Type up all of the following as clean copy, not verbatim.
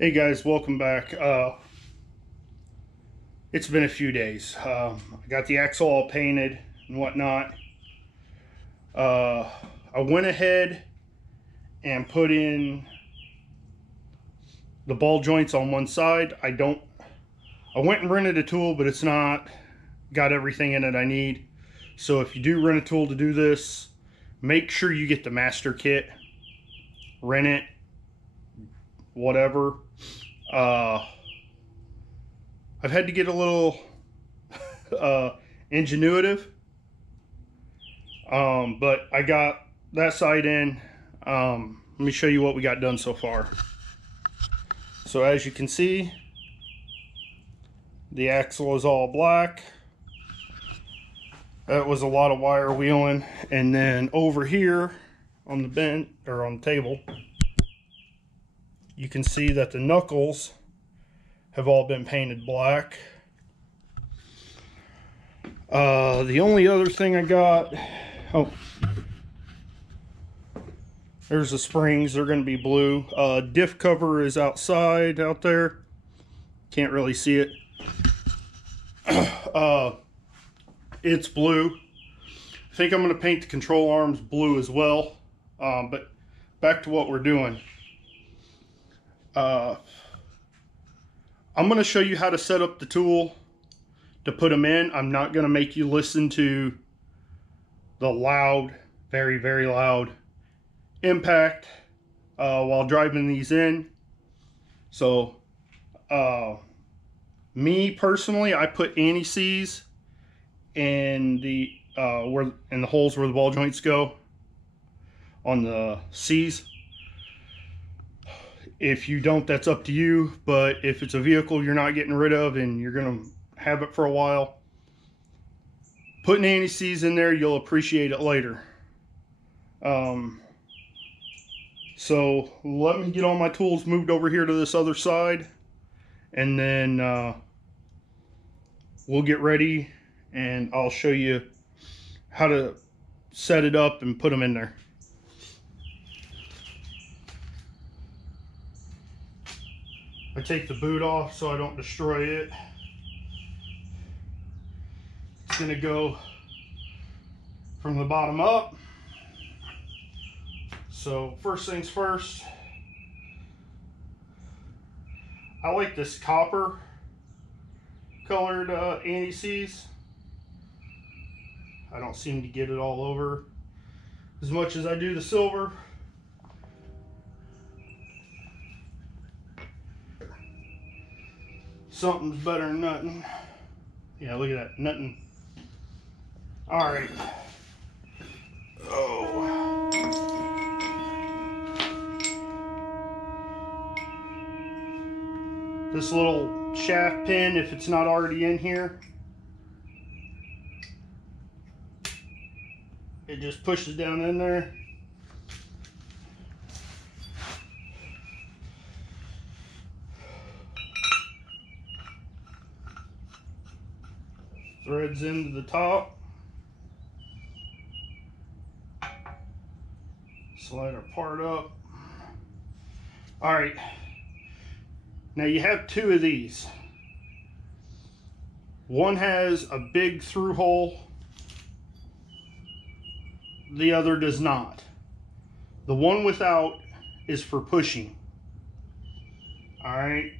Hey guys, welcome back. It's been a few days. I got the axle all painted and whatnot. I went ahead and put in the ball joints on one side. I went and rented a tool, but it's not got everything in it I need. So if you do rent a tool to do this, make sure you get the master kit. Rent it, whatever. I've had to get a little ingenuitive, but I got that side in. Let me show you what we got done so far. So as you can see, the axle is all black. That was a lot of wire wheeling. And then over here on the bench, or on the table, you can see that the knuckles have all been painted black. The only other thing I got, there's the springs. They're going to be blue. Diff cover is outside out there. Can't really see it. It's blue. I think I'm going to paint the control arms blue as well. But back to what we're doing. I'm going to show you how to set up the tool to put them in. I'm not going to make you listen to the loud, very, very loud impact while driving these in. So, me personally, I put anti-seize in the holes where the ball joints go on the C's. If you don't, that's up to you. But if it's a vehicle you're not getting rid of and you're gonna have it for a while, putting anti-seize in there, you'll appreciate it later. So let me get all my tools moved over here to this other side, and then we'll get ready and I'll show you how to set it up and put them in there. I take the boot off so I don't destroy it. It's going to go from the bottom up. So first things first, I like this copper colored anti-seize. I don't seem to get it all over as much as I do the silver. Something's better than nothing. Yeah, look at that, nothing. All right. Oh. This little shaft pin, if it's not already in here, it just pushes down in there. Threads into the top. Slide our part up. All right. Now you have two of these. One has a big through hole. The other does not. The one without is for pushing. All right.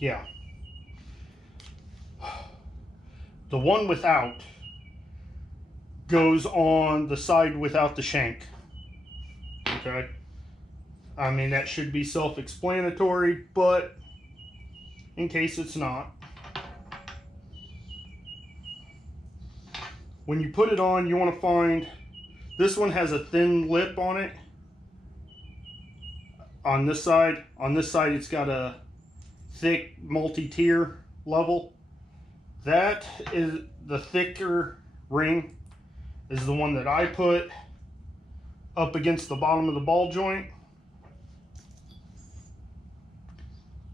Yeah. The one without goes on the side without the shank. Okay. I mean, that should be self-explanatory, but in case it's not, when you put it on, you want to find, this one has a thin lip on it. On this side, it's got a thick multi-tier level. That is the thicker ring, is the one that I put up against the bottom of the ball joint.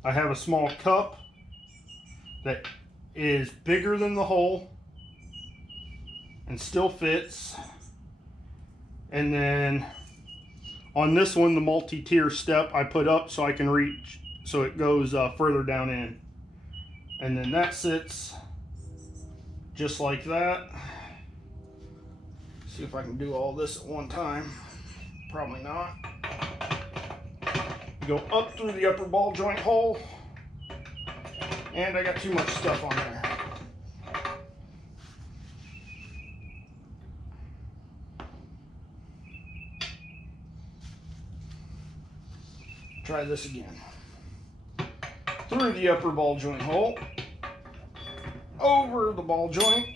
I have a small cup that is bigger than the hole and still fits. And then on this one, the multi-tier step I put up so I can reach, so it goes further down in. And then that sits just like that. See if I can do all this at one time. Probably not. Go up through the upper ball joint hole, and I got too much stuff on there. Try this again. Through the upper ball joint hole, over the ball joint,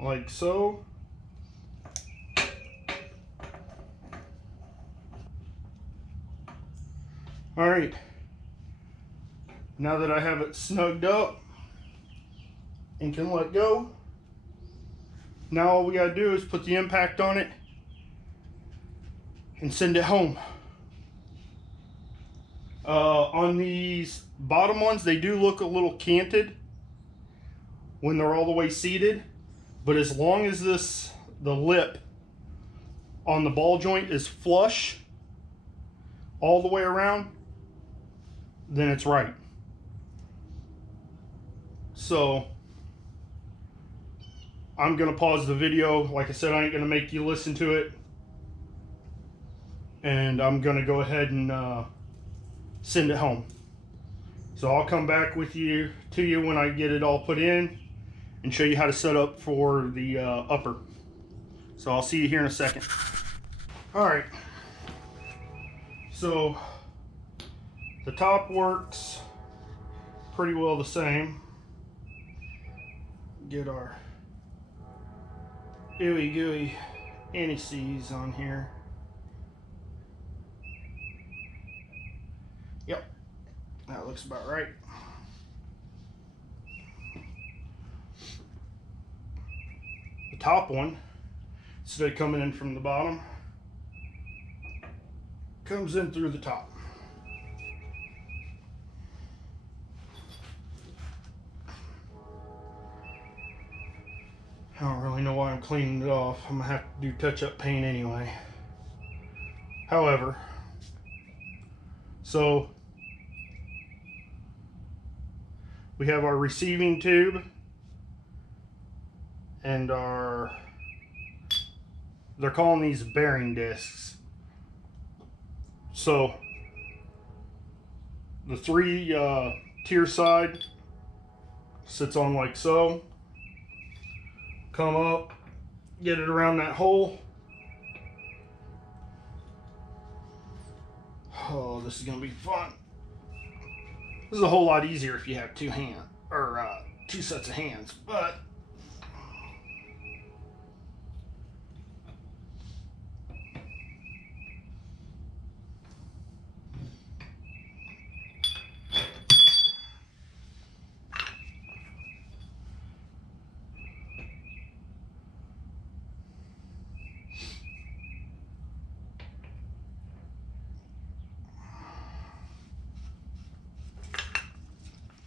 like so. All right, now that I have it snugged up and can let go, now all we gotta do is put the impact on it and send it home. On these bottom ones, they do look a little canted when they're all the way seated, but as long as the lip on the ball joint is flush all the way around, then it's right. So I'm gonna pause the video. Like I said, I ain't gonna make you listen to it, and I'm gonna go ahead and send it home. So I'll come back to you when I get it all put in and show you how to set up for the upper. So I'll see you here in a second. All right, so the top works pretty well the same. Get our ooey gooey anti-seize on here. Yep, that looks about right. The top one, instead of coming in from the bottom, comes in through the top. I don't really know why I'm cleaning it off. I'm gonna have to do touch-up paint anyway. However, so we have our receiving tube and they're calling these bearing discs. So the 3 tier side sits on like so. Come up, get it around that hole. Oh, this is gonna be fun. This is a whole lot easier if you have 2 sets of hands, but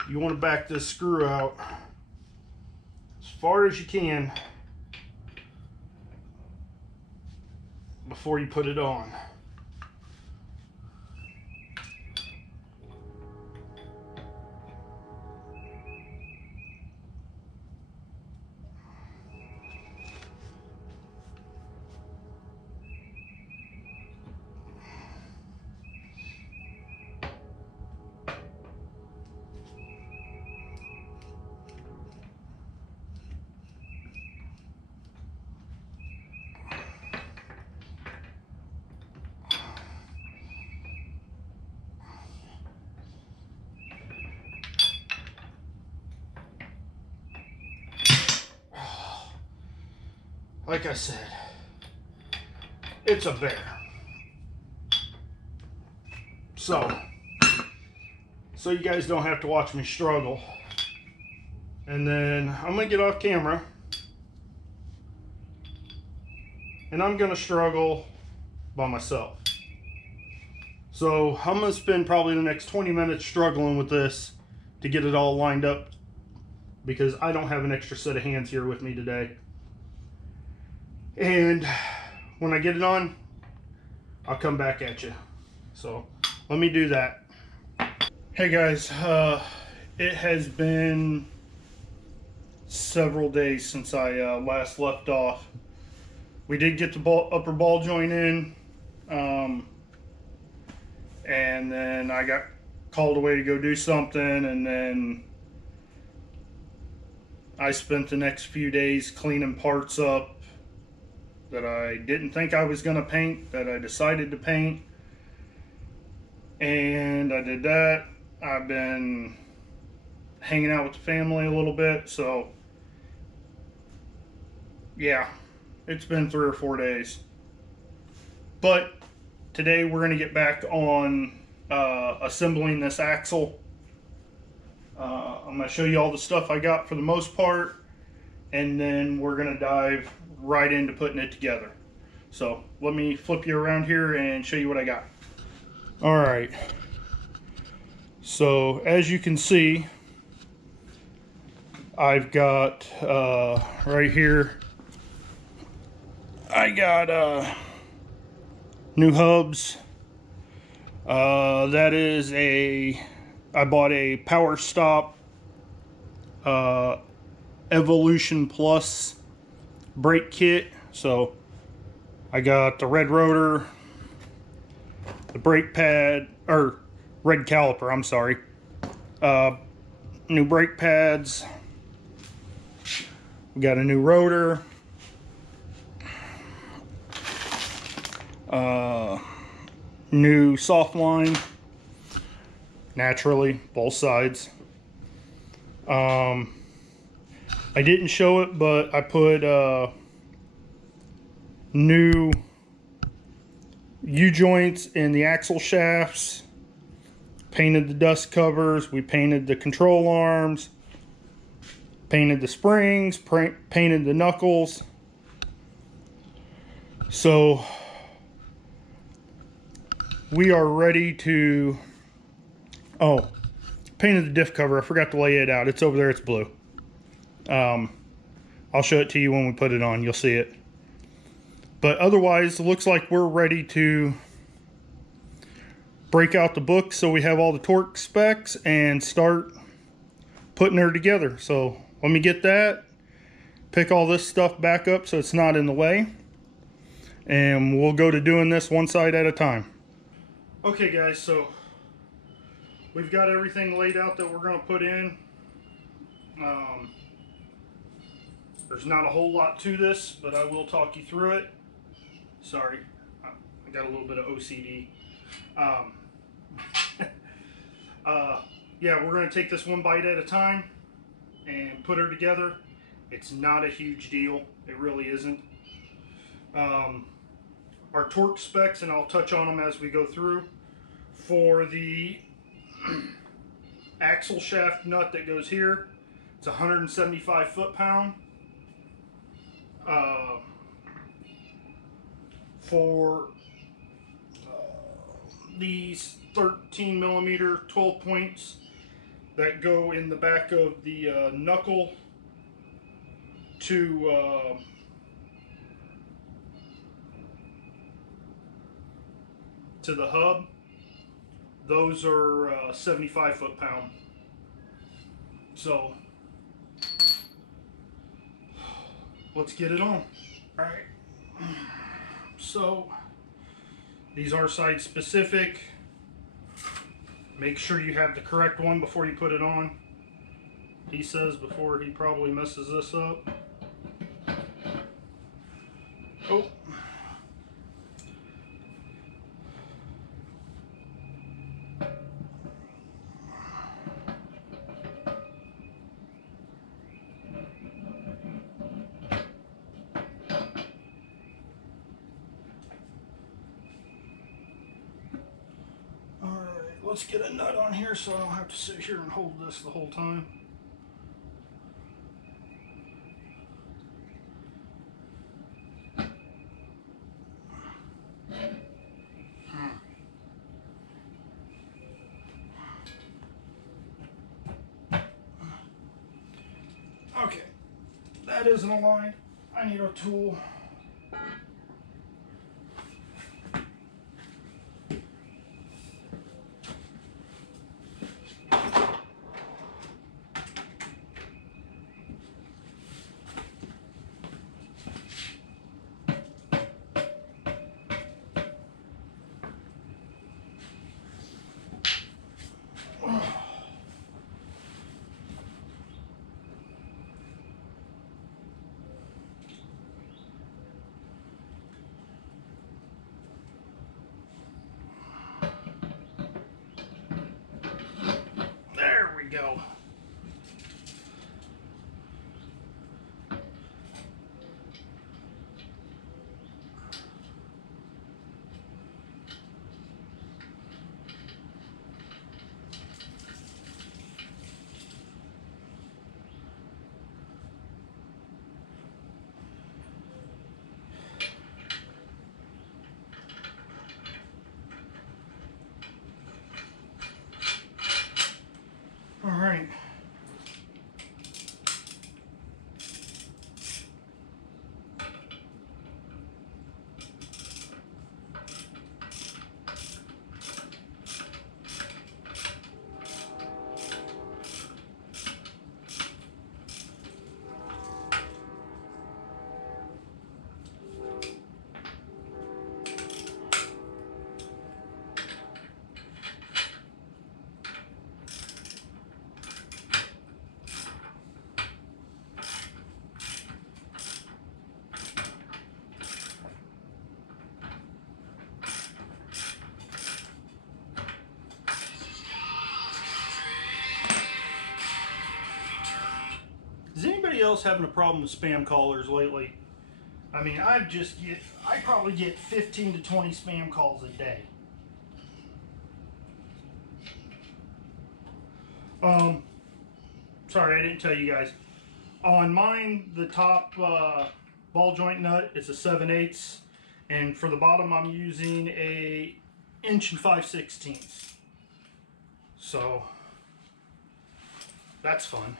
you want to back this screw out as far as you can before you put it on. Like I said, it's a bear. So you guys don't have to watch me struggle. And then I'm gonna get off camera and I'm gonna struggle by myself. So I'm going to spend probably the next 20 minutes struggling with this to get it all lined up, because I don't have an extra set of hands here with me today. And when I get it on, I'll come back at you. So let me do that. Hey guys, it has been several days since I last left off. We did get the upper ball joint in, and then I got called away to go do something, and then I spent the next few days cleaning parts up that I didn't think I was going to paint, that I decided to paint. And I did that. I've been hanging out with the family a little bit, so yeah, it's been 3 or 4 days. But today we're going to get back on assembling this axle. I'm going to show you all the stuff I got for the most part, and then we're going to dive right into putting it together. So let me flip you around here and show you what I got. All right. So as you can see, I've got right here, I got new hubs. That is I bought a Power Stop Evolution Plus brake kit. So I got the red rotor, the brake pad, or red caliper, I'm sorry. New brake pads. We got a new rotor. New soft line. Naturally, both sides. I didn't show it, but I put new U-joints in the axle shafts, painted the dust covers, we painted the control arms, painted the springs, painted the knuckles. So we are ready to, oh, painted the diff cover. I forgot to lay it out. It's over there, it's blue. I'll show it to you when we put it on, you'll see it. But otherwise, it looks like we're ready to break out the book so we have all the torque specs and start putting her together. So let me get that, pick all this stuff back up so it's not in the way, and we'll go to doing this one side at a time. Okay guys, so we've got everything laid out that we're going to put in. There's not a whole lot to this, but I will talk you through it. Sorry, I got a little bit of OCD. Yeah, we're going to take this one bite at a time and put her together. It's not a huge deal. It really isn't. Our torque specs, and I'll touch on them as we go through. For the axle shaft nut that goes here, it's 175 foot-pound. For these 13 millimeter 12 points that go in the back of the knuckle to the hub, those are 75 foot-pound. So let's get it on. All right. So these are site specific. Make sure you have the correct one before you put it on. He says before he probably messes this up. Oh. Let's get a nut on here so I don't have to sit here and hold this the whole time. that isn't aligned. I need a tool. There we go. All right. Is anybody else having a problem with spam callers lately? I mean, I probably get 15 to 20 spam calls a day. Sorry, I didn't tell you guys. On mine, the top ball joint nut is a 7/8, and for the bottom, I'm using a 1 5/16 inches. So that's fun.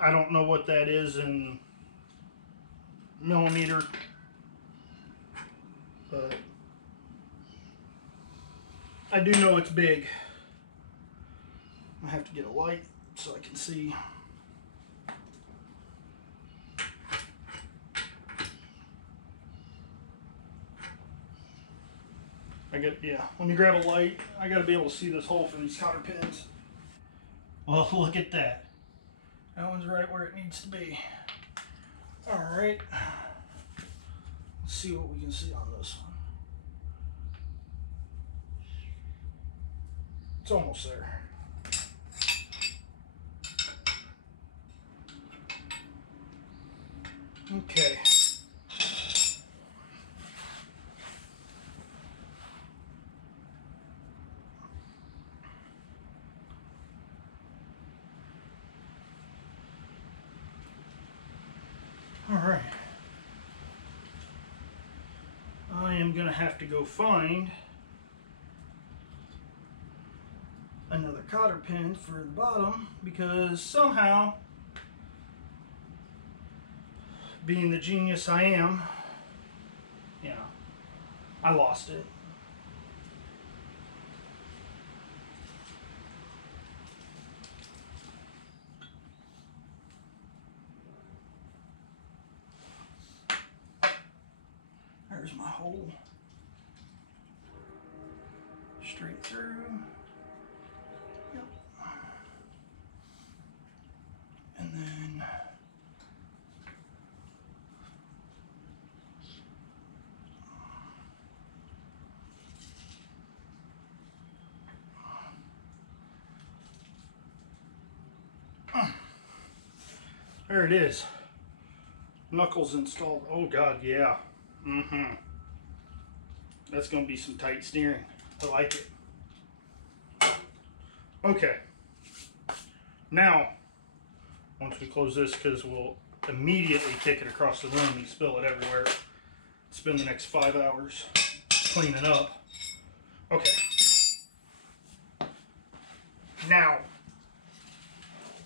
I don't know what that is in millimeter, but I do know it's big. I have to get a light so I can see. Let me grab a light. I gotta be able to see this hole for these cotter pins. Well, look at that. That one's right where it needs to be. All right. Let's see what we can see on this one. It's almost there. Okay. All right. I am going to have to go find another cotter pin for the bottom, because somehow, being the genius I am, I lost it. There's my hole. Straight through. Yep. And then there it is. Knuckles installed. Oh God, yeah. That's going to be some tight steering. I like it. Okay. Now, once we close this, because we'll immediately kick it across the room and spill it everywhere. Spend the next 5 hours cleaning up. Okay. Now,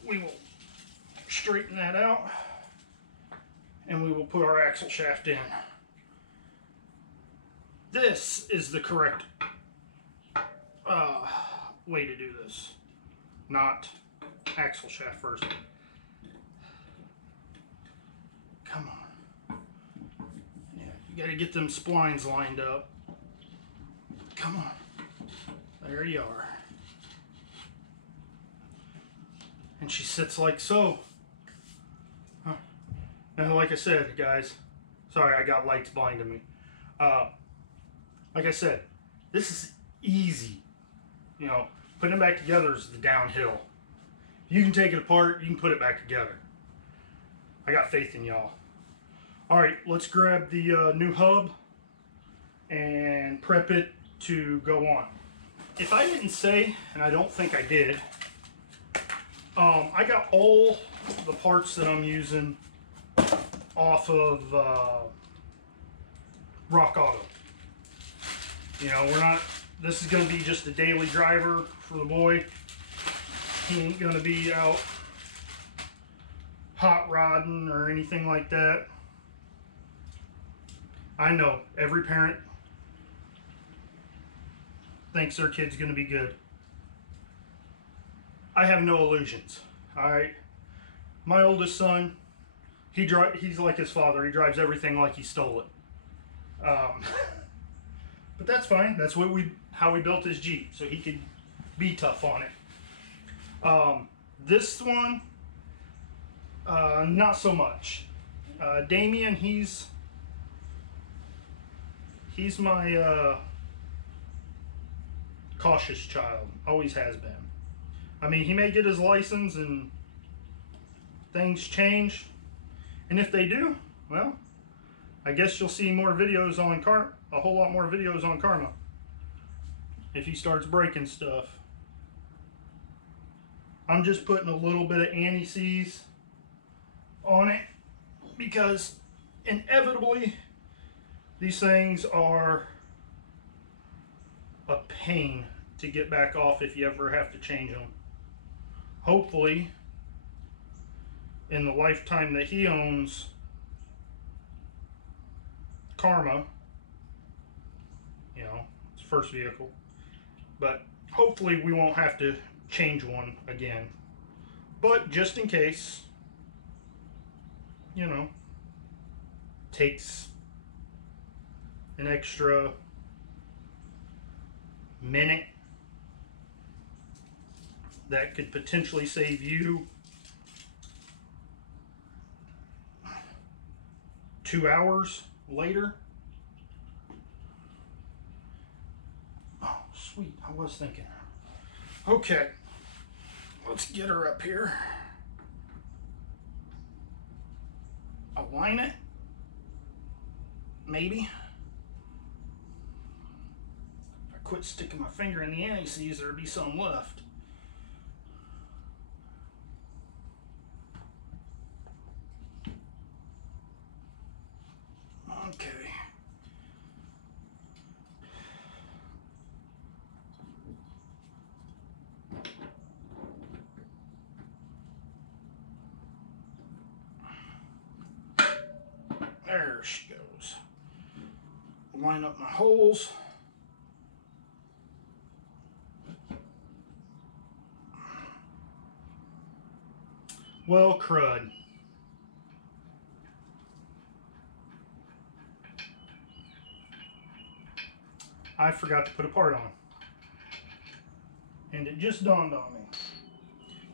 we will straighten that out, and we will put our axle shaft in. This is the correct way to do this, not axle shaft first. Come on. Yeah, you gotta get them splines lined up. Come on. There you are. And she sits like so. Huh. And like I said, guys, sorry, I got lights blinding me. Like I said, this is easy. You know, putting it back together is the downhill. You can take it apart, you can put it back together. I got faith in y'all. Alright, let's grab the new hub and prep it to go on. If I didn't say, and I don't think I did, I got all the parts that I'm using off of Rock Auto. You know, this is going to be just a daily driver for the boy. He ain't going to be out hot rodding or anything like that. I know every parent thinks their kid's going to be good. I have no illusions. Alright, my oldest son, he's like his father. He drives everything like he stole it. But that's fine. That's how we built his Jeep, so he could be tough on it. This one, not so much. Damien, he's my cautious child. Always has been. I mean, he may get his license and things change, and if they do, well, I guess you'll see more videos on a whole lot more videos on Karma if he starts breaking stuff. I'm just putting a little bit of anti-seize on it because inevitably these things are a pain to get back off if you ever have to change them. Hopefully, in the lifetime that he owns Karma, you know, it's first vehicle, but hopefully we won't have to change one again. But just in case, you know, takes an extra minute, that could potentially save you 2 hours later. Oh, sweet. I was thinking. Okay. Let's get her up here. Align it. Maybe. If I quit sticking my finger in the anti-seize, there'd be some left. Okay. There she goes. Line up my holes. Well, crud. I forgot to put a part on. And it just dawned on me.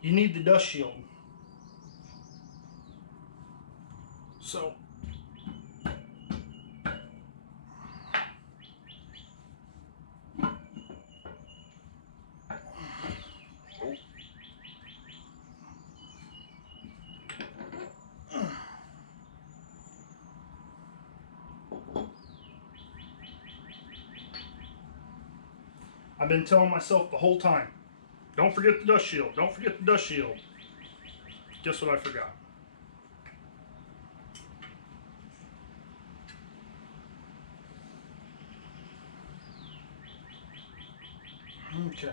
You need the dust shield. So, I've been telling myself the whole time, don't forget the dust shield, don't forget the dust shield. Guess what I forgot? Okay.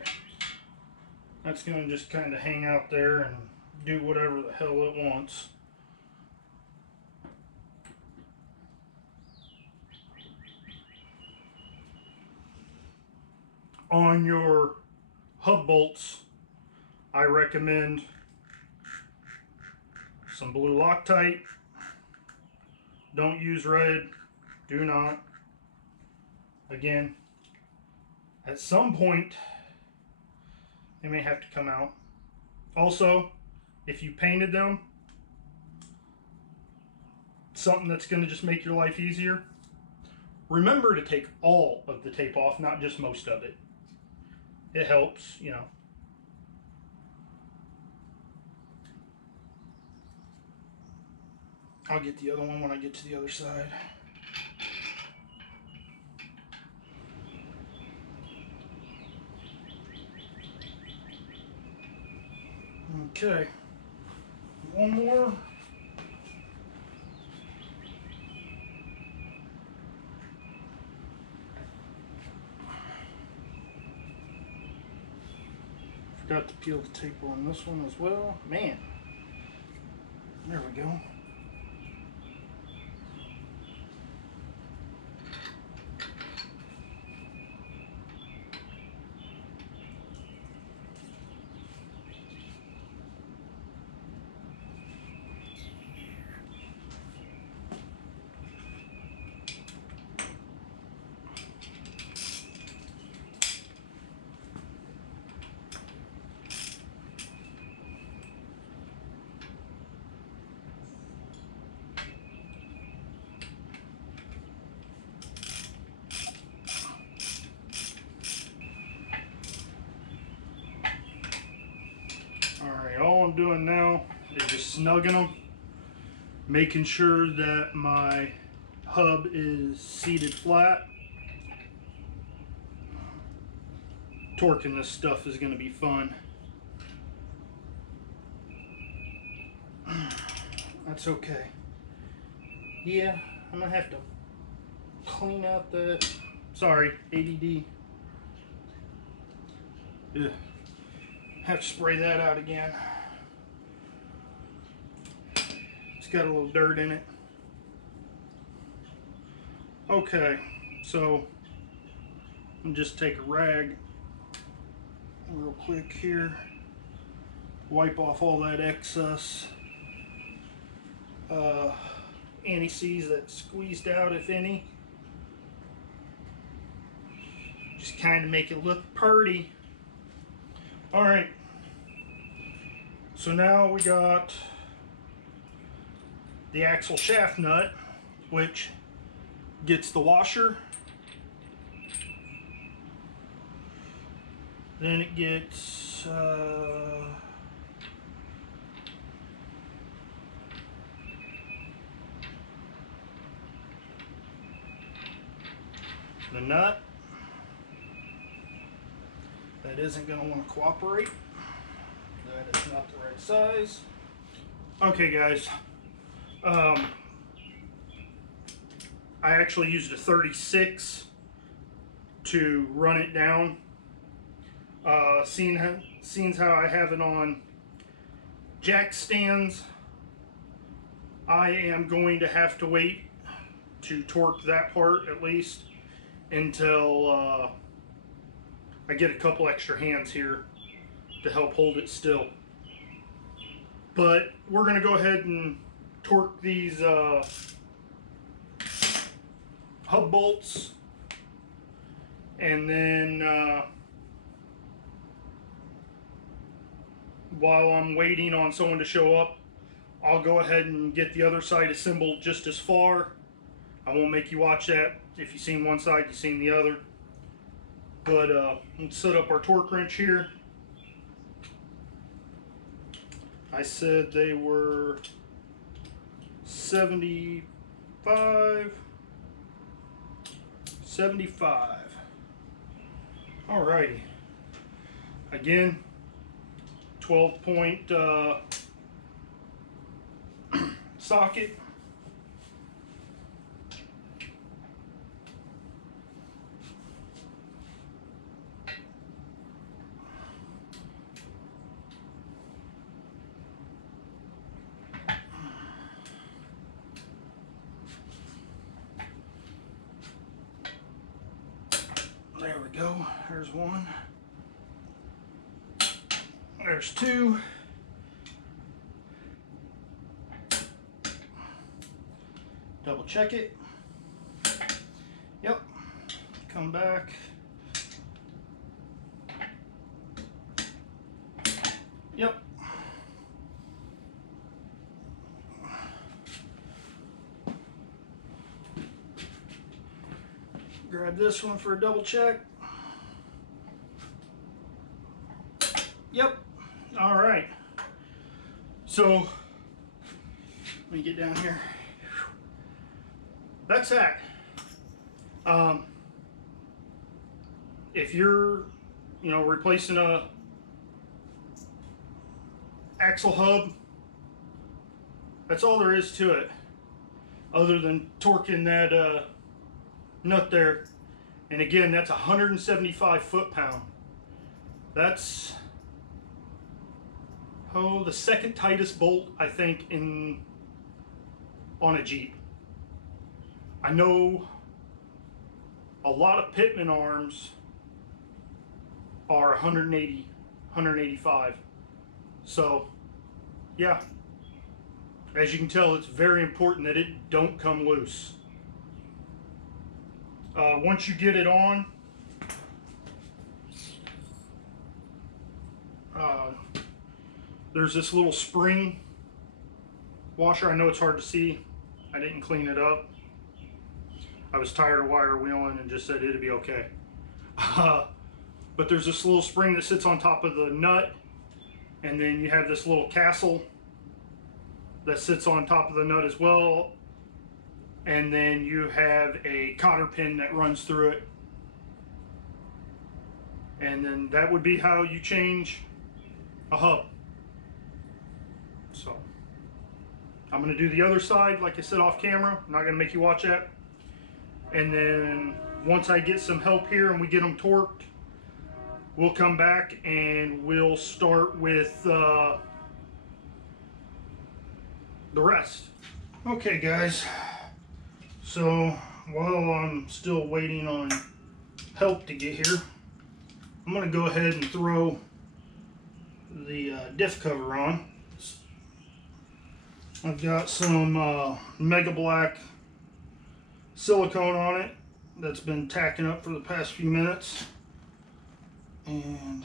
That's going to just kind of hang out there and do whatever the hell it wants. On your hub bolts, I recommend some blue Loctite. Don't use red. Do not. Again, at some point, they may have to come out. Also, if you painted them, something that's going to just make your life easier, remember to take all of the tape off, not just most of it. It helps, you know. I'll get the other one when I get to the other side. Okay. One more. Forgot to peel the tape on this one as well. Man. There we go. Alright, all I'm doing now is just snugging them, making sure that my hub is seated flat. Torquing this stuff is going to be fun. That's okay. Yeah, I'm going to have to clean out the... Sorry, ADD. Ugh. Have to spray that out again. It's got a little dirt in it. Okay, so I'm just take a rag real quick here, wipe off all that excess anti-seize that squeezed out, if any. Just kind of make it look pretty. Alright, so now we got the axle shaft nut, which gets the washer. Then it gets the nut. That isn't going to want to cooperate. That is not the right size. Okay, guys. I actually used a 36 to run it down. Seeing how I have it on jack stands, I am going to have to wait to torque that part at least until I get a couple extra hands here to help hold it still. But we're going to go ahead and torque these hub bolts, and then while I'm waiting on someone to show up, I'll go ahead and get the other side assembled just as far. I won't make you watch that. If you've seen one side, you've seen the other. But let's set up our torque wrench here. I said they were 75. Alrighty. Again, 12-point socket. we go. There's one. There's two. Double check it. Yep. Come back. Yep. Grab this one for a double check. Yep. All right. So, let me get down here. That's that. If you're, replacing a axle hub, that's all there is to it, other than torquing that nut there. And again, that's 175 foot-pound. That's the second tightest bolt I think on a Jeep. I know a lot of Pitman arms are 180, 185. So, yeah. As you can tell, it's very important that it don't come loose. Once you get it on, there's this little spring washer. I know it's hard to see. I didn't clean it up. I was tired of wire wheeling and just said it'd be okay. But there's this little spring that sits on top of the nut, and then you have this little castle that sits on top of the nut as well, and then you have a cotter pin that runs through it, and then that would be how you change a hub. So I'm going to do the other side, like I said, off camera. I'm not going to make you watch that. And then once I get some help here and we get them torqued, we'll come back and we'll start with the rest. Okay guys, so while I'm still waiting on help to get here, I'm going to go ahead and throw the diff cover on. I've got some Mega Black silicone on it that's been tacking up for the past few minutes, and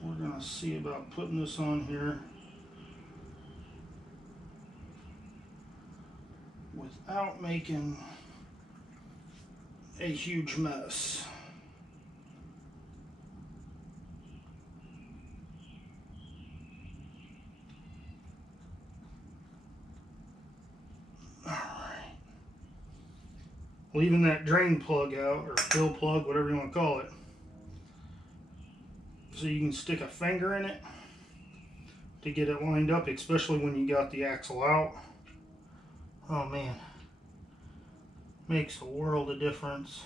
we're gonna see about putting this on here without making a huge mess. All right. Leaving that drain plug out, or fill plug, whatever you want to call it, so you can stick a finger in it to get it lined up, especially when you got the axle out. Oh man, makes a world of difference.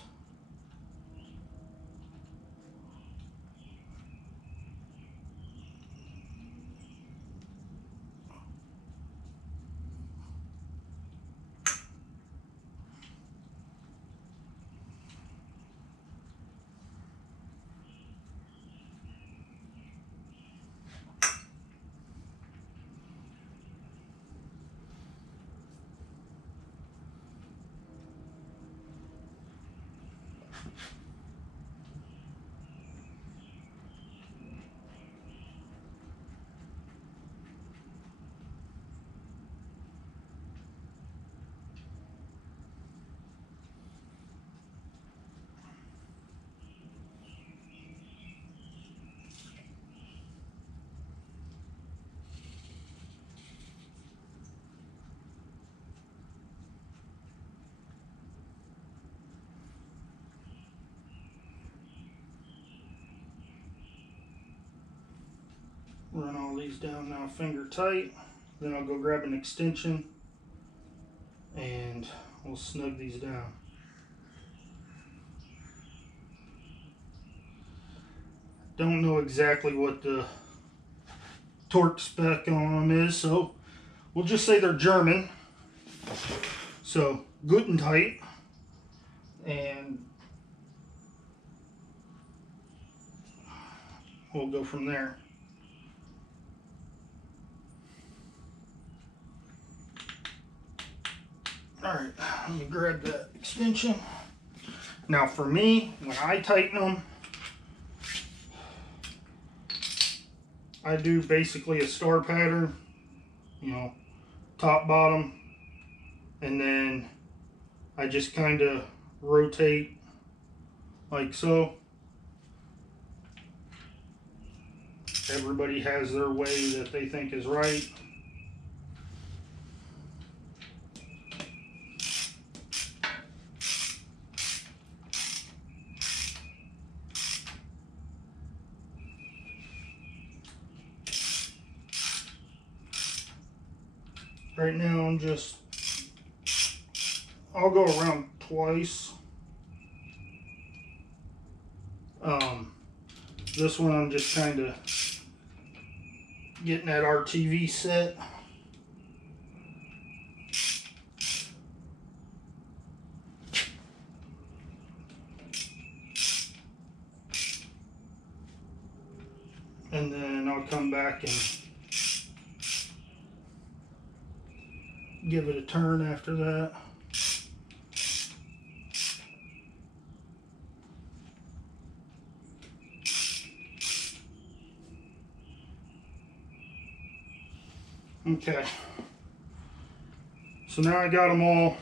Run all these down now finger tight. Then I'll go grab an extension and we'll snug these down. Don't know exactly what the torque spec on them is, so we'll just say they're German. So Guten tight, and we'll go from there. Alright, let me grab that extension. Now for me, when I tighten them, I do basically a star pattern, you know, top, bottom, and then I just kind of rotate like so. Everybody has their way that they think is right. Right now I'll go around twice. This one I'm just kind of getting that RTV set. And then I'll come back and give it a turn after that. Okay, so now I got them all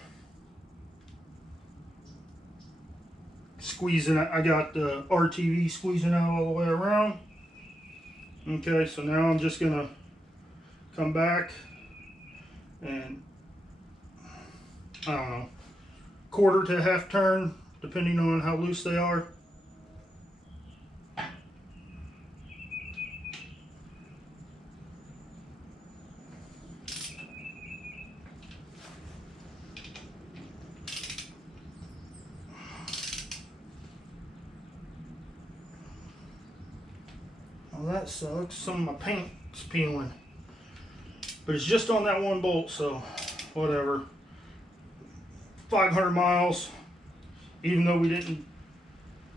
squeezing. I got the RTV squeezing out all the way around. Okay, so now I'm just gonna come back and, I don't know, quarter to half turn, depending on how loose they are. Well, that sucks. Some of my paint's peeling. But it's just on that one bolt, so whatever. 500 miles, even though we didn't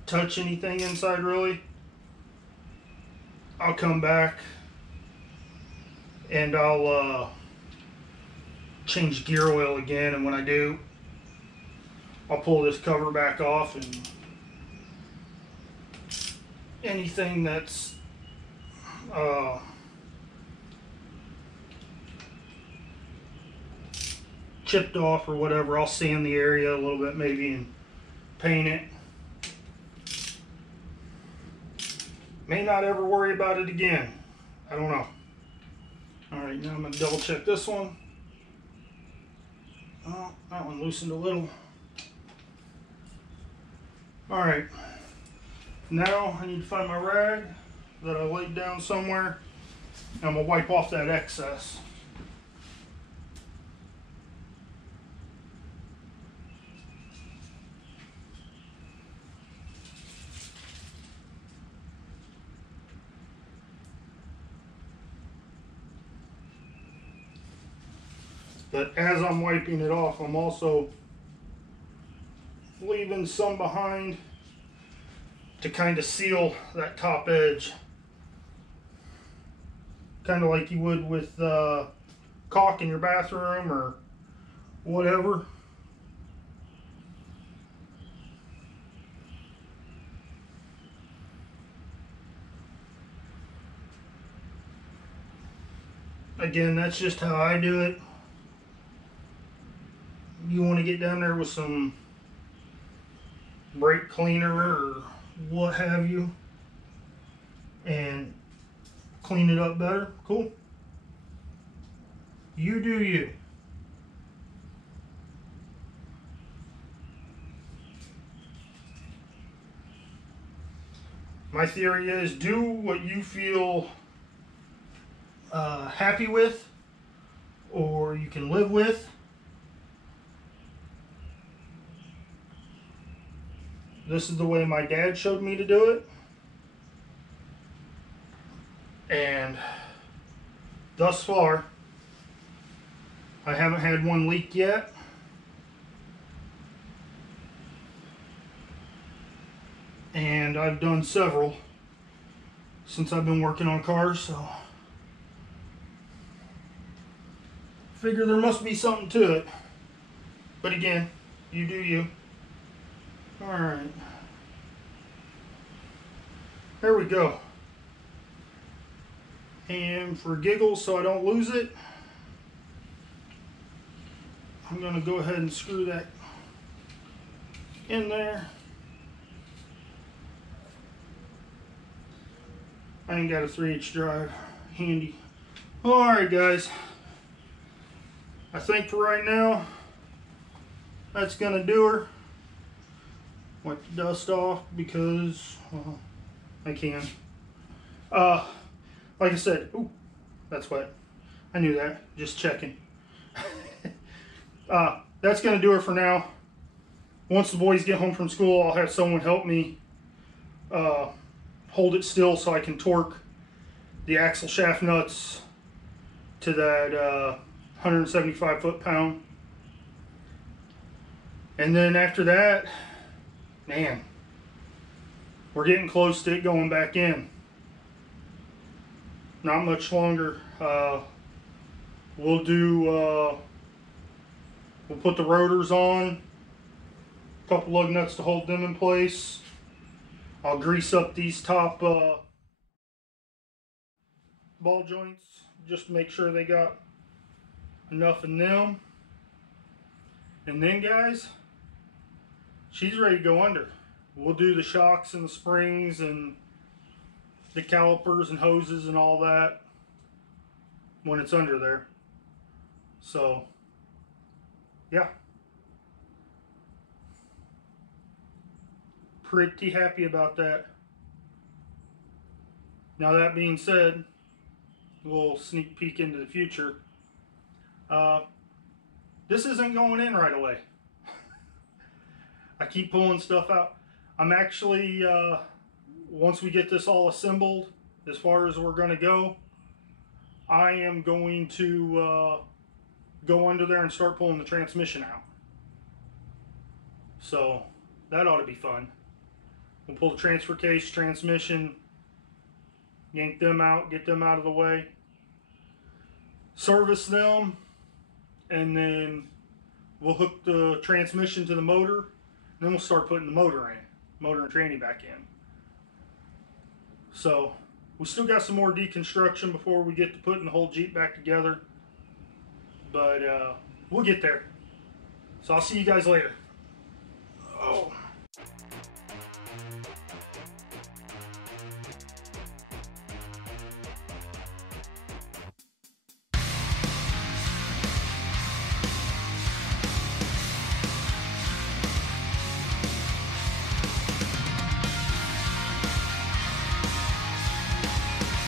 touch anything inside really. I'll come back and I'll change gear oil again, and when I do, I'll pull this cover back off, and anything that's chipped off or whatever, I'll sand the area a little bit maybe and paint it. May not ever worry about it again. I don't know. Alright, now I'm going to double check this one. Oh, that one loosened a little. Alright, now I need to find my rag that I laid down somewhere. I'm going to wipe off that excess. But as I'm wiping it off, I'm also leaving some behind to kind of seal that top edge. Kind of like you would with caulk in your bathroom or whatever. Again, that's just how I do it. You want to get down there with some brake cleaner or what have you and clean it up better, cool. You do you. My theory is do what you feel happy with or you can live with. This is the way my dad showed me to do it. And thus far, I haven't had one leak yet. And I've done several since I've been working on cars, so figure there must be something to it. But again, you do you. Alright. There we go. And for giggles, so I don't lose it, I'm going to go ahead and screw that in there. I ain't got a 3/8 drive handy. Alright guys, I think for right now, that's going to do her. Wipe the dust off because, well, I can. Like I said, ooh, that's wet. I knew that, just checking. That's going to do it for now. Once the boys get home from school, I'll have someone help me hold it still so I can torque the axle shaft nuts to that 175 foot-pound. And then after that, man, we're getting close to it going back in. Not much longer. We'll put the rotors on, a couple lug nuts to hold them in place. I'll grease up these top ball joints just to make sure they got enough in them. And then guys, she's ready to go under. We'll do the shocks and the springs and the calipers and hoses and all that when it's under there. So yeah, pretty happy about that. Now that being said, a little sneak peek into the future. This isn't going in right away. I keep pulling stuff out. I'm actually, once we get this all assembled, as far as we're going to go, I am going to go under there and start pulling the transmission out. So that ought to be fun. We'll pull the transfer case, transmission, yank them out, get them out of the way, service them, and then we'll hook the transmission to the motor, and then we'll start putting the motor and tranny back in. So we still got some more deconstruction before we get to putting the whole Jeep back together, but we'll get there. So I'll see you guys later.